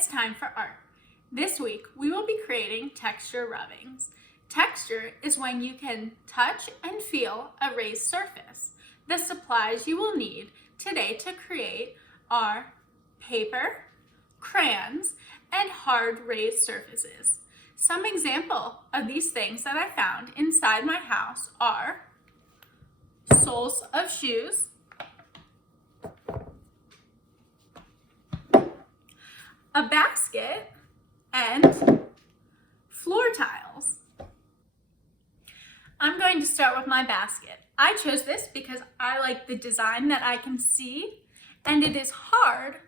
it's time for art. This week, we will be creating texture rubbings. Texture is when you can touch and feel a raised surface. The supplies you will need today to create are paper, crayons, and hard raised surfaces. Some example of these things that I found inside my house are soles of shoes, a basket, and floor tiles. I'm going to start with my basket. I chose this because I like the design that I can see, and it is hard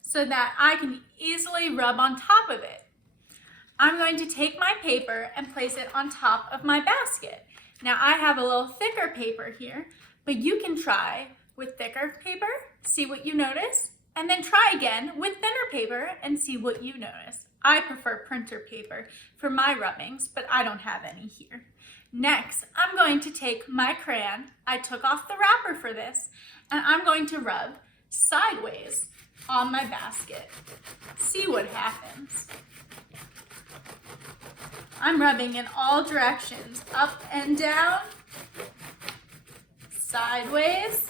so that I can easily rub on top of it. I'm going to take my paper and place it on top of my basket. Now I have a little thicker paper here, but you can try with thicker paper, see what you notice, and then try again with thinner paper and see what you notice. I prefer printer paper for my rubbings, but I don't have any here. Next, I'm going to take my crayon. I took off the wrapper for this, and I'm going to rub sideways on my basket. See what happens. I'm rubbing in all directions, up and down, sideways.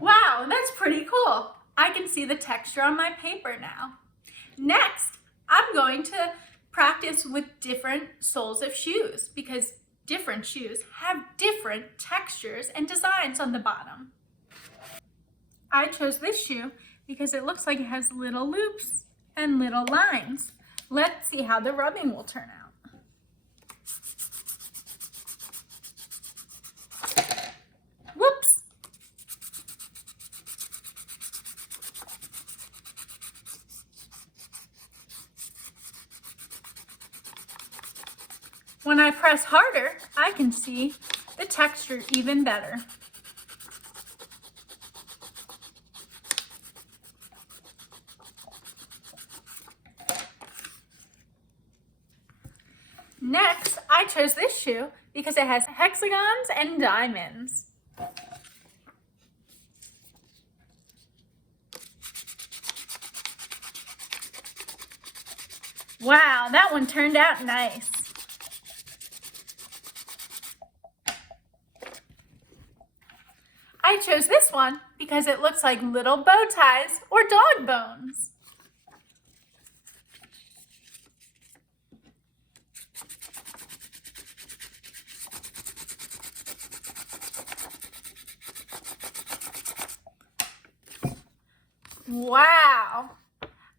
Wow, that's pretty cool. I can see the texture on my paper now. Next, I'm going to practice with different soles of shoes because different shoes have different textures and designs on the bottom. I chose this shoe because it looks like it has little loops and little lines. Let's see how the rubbing will turn out. Whoops! When I press harder, I can see the texture even better. Next, I chose this shoe because it has hexagons and diamonds. Wow, that one turned out nice. I chose this one because it looks like little bow ties or dog bones. Wow!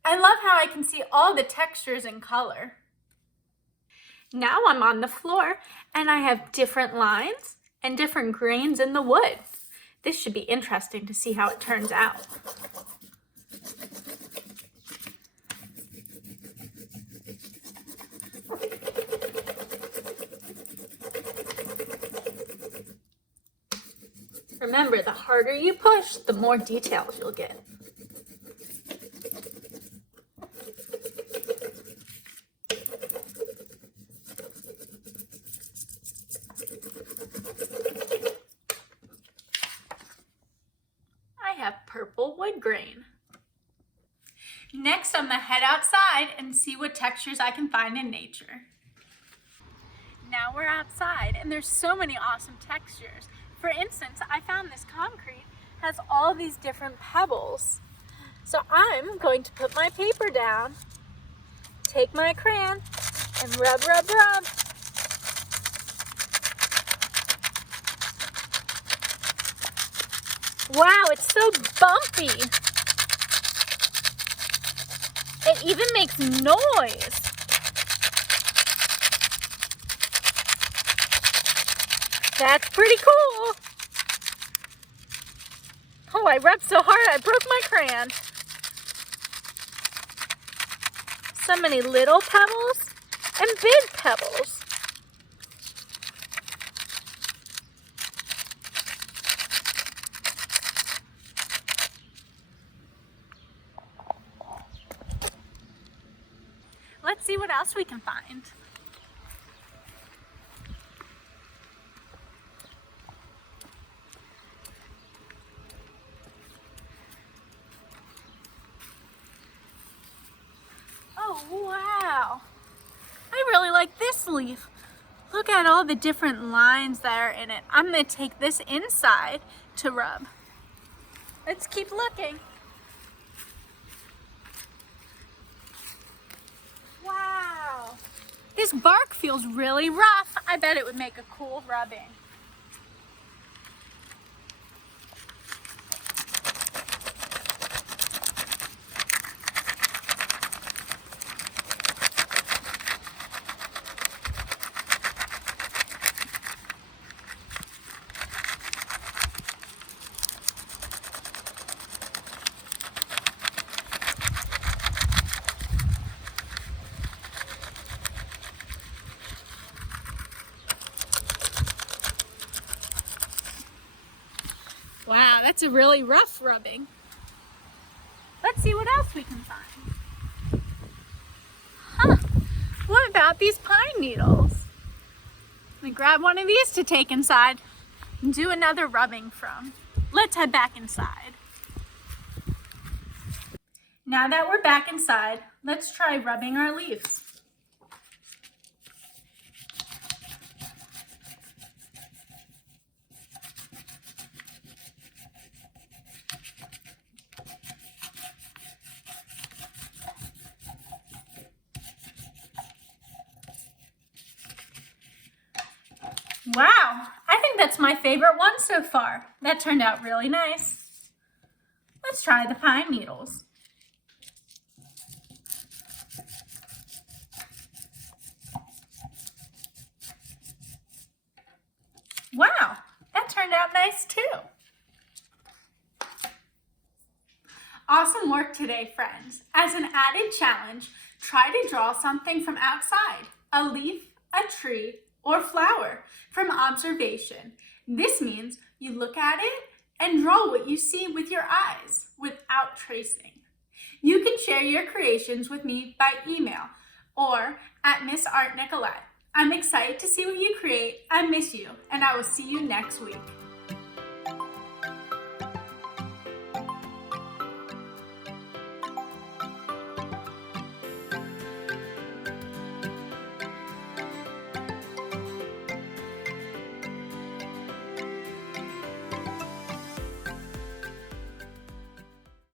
I love how I can see all the textures and color. Now I'm on the floor and I have different lines and different grains in the wood. This should be interesting to see how it turns out. Remember, the harder you push, the more details you'll get. Purple wood grain. Next, I'm gonna head outside and see what textures I can find in nature. Now we're outside and there's so many awesome textures. For instance, I found this concrete has all these different pebbles. So I'm going to put my paper down, take my crayon, and rub, rub, rub. Wow, it's so bumpy. It even makes noise. That's pretty cool. Oh, I rubbed so hard I broke my crayon. So many little pebbles and big pebbles. Let's see what else we can find. Oh, wow. I really like this leaf. Look at all the different lines that are in it. I'm going to take this inside to rub. Let's keep looking. Wow. This bark feels really rough. I bet it would make a cool rubbing. Wow, that's a really rough rubbing. Let's see what else we can find. Huh, what about these pine needles? Let me grab one of these to take inside and do another rubbing from. Let's head back inside. Now that we're back inside, let's try rubbing our leaves. Wow, I think that's my favorite one so far. That turned out really nice. Let's try the pine needles. Wow, that turned out nice too. Awesome work today, friends. As an added challenge, try to draw something from outside, a leaf, a tree, or flower from observation. This means you look at it and draw what you see with your eyes without tracing. You can share your creations with me by email or at msartnicolette. I'm excited to see what you create. I miss you, and I will see you next week.